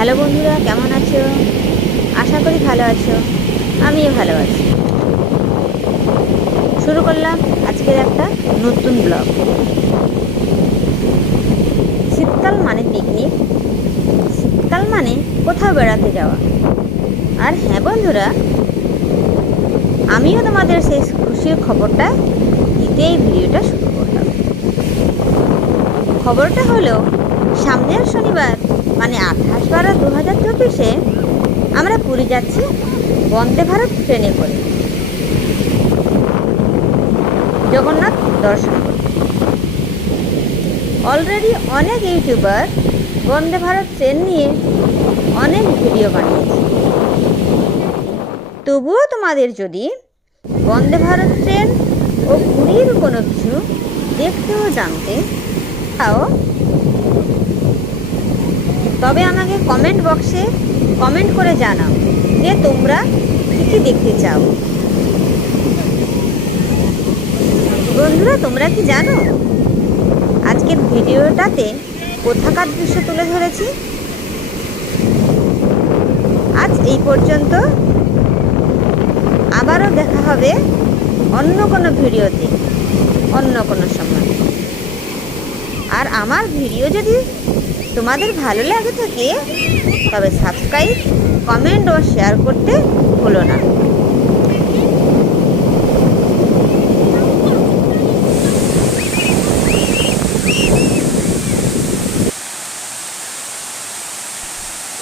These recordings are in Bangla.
হ্যালো বন্ধুরা, কেমন আছো? আশা করি ভালো আছো। আমিও ভালো আছি। শুরু করলাম আজকের একটা নতুন ব্লগ। শীতকাল মানে পিকনিক, শীতকাল মানে কোথাও বেড়াতে যাওয়া। আর হ্যাঁ বন্ধুরা, আমিও তোমাদের সেই খুশির খবরটা দিতে এই ভিডিওটা শুরু করলাম। খবরটা হলো, সামনের শনিবার মানে 28/12/2024 আমরা পুরী যাচ্ছি বন্দে ভারত ট্রেনে করে জগন্নাথ দর্শন করতে। অলরেডি অনেক ইউটিউবার বন্দে ভারত ট্রেন নিয়ে অনেক ভিডিও বানিয়েছে। তবুও তোমাদের যদি বন্দে ভারত ট্রেন ও পুরীর কোনো কিছু দেখতে ও জানতে চাও, তবে আমাকে কমেন্ট বক্সে কমেন্ট করে জানাও যে তোমরা কী কী দেখতে চাও। বন্ধুরা, তোমরা কি জানো আজকের ভিডিওটাতে কোথাকার দৃশ্য তুলে ধরেছি? আজ এই পর্যন্ত, আবারও দেখা হবে অন্য কোনো ভিডিওতে অন্য কোনো সময়। আর আমার ভিডিও যদি তোমাদের ভালো লাগে থাকে তবে সাবস্ক্রাইব, কমেন্ট ও শেয়ার করতে ভুলো না।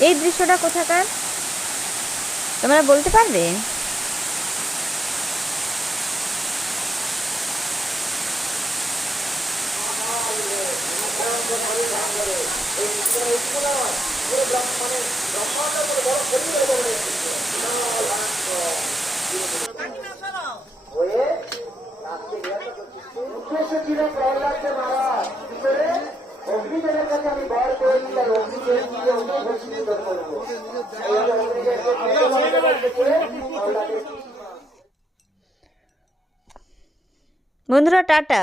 এই দৃশ্যটা কোথাকার তোমরা বলতে পারবে? বন্ধুরা, টাটা।